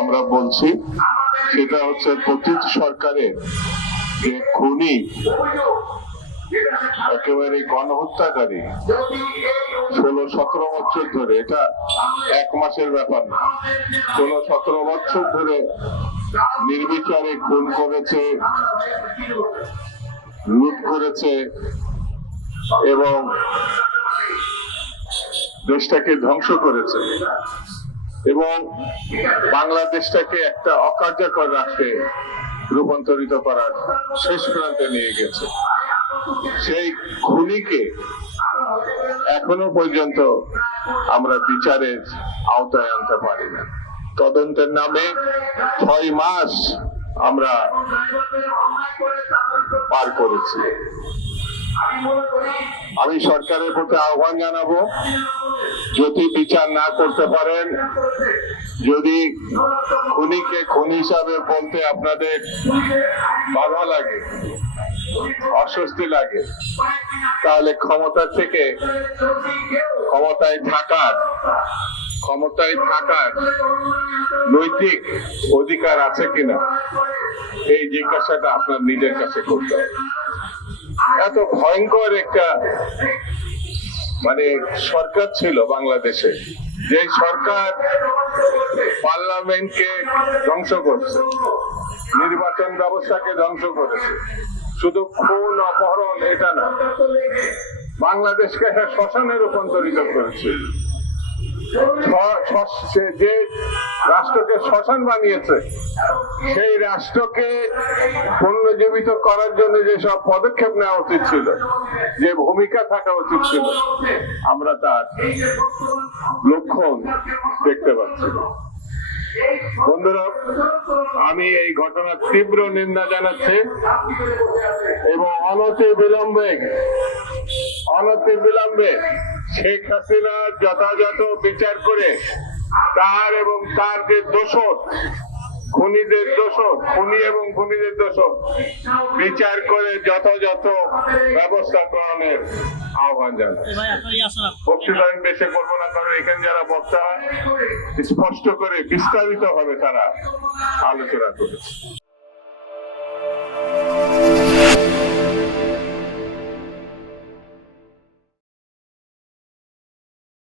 আমরা বলছি সেটা হচ্ছে পতিত সরকারের যে খুনি একেবারে গণহত্যাকারী 16-17 বছর ধরে, এটা এক মাসের ব্যাপার না, 16-17 বছর ধরে নির্বিচারে খুন করেছে, লুট করেছে এবং দেশটাকে ধ্বংস করেছে এবং বাংলাদেশটাকে একটা অকার্যকর রাষ্ট্রে রূপান্তরিত করার শেষ প্রান্তে নিয়ে গেছে। সেই খুনিকে এখনো পর্যন্ত আমরা বিচারের আওতায় আনতে পারি না। তদন্তের নামে 6 মাস আমরা পার করেছি। আমি সরকারের প্রতি আহ্বান জানাবো, যদি বিচার না করতে পারেন, যদি খুনিকে খুনি হিসাবে বলতে আপনাদের বাধা লাগে, অস্বস্তি লাগে, তাহলে ক্ষমতা থেকে ক্ষমতায় থাকার নৈতিক অধিকার আছে কিনা এই জিজ্ঞাসাটা আপনার নিজের কাছে করতে হবে। এত ভয়ঙ্কর একটা সরকার ছিল বাংলাদেশে, যে সরকার পার্লামেন্টকে ধ্বংস করছে, নির্বাচন ব্যবস্থাকে ধ্বংস করেছে, শুধু খুন অপহরণ এটা না, বাংলাদেশকে একটা শ্মশানে রূপান্তরিত করেছে। যে রাষ্ট্রকে শ্মশান বানিয়েছে, সেই রাষ্ট্রকে পুনর্জীবিত করার জন্য যেসব পদক্ষেপ নেওয়া উচিত ছিল, যে ভূমিকা থাকা উচিত ছিল, আমরা তার লক্ষণ দেখতে পাচ্ছি। বন্ধুরা, আমি এই ঘটনার তীব্র নিন্দা জানাচ্ছি এবং অনতি বিলম্বে শেখ হাসিনা যথাযথ বিচার করে তার এবং তার যে দোষর, খুনি এবং খুনিদের দোষর বিচার করে যথাযথ ব্যবস্থা গ্রহণের আহ্বান জানাই। বক্তৃতা আমি বেশি করবো না, কারণ এখানে যারা বক্তা স্পষ্ট করে বিস্তারিত ভাবে তারা আলোচনা করেছে।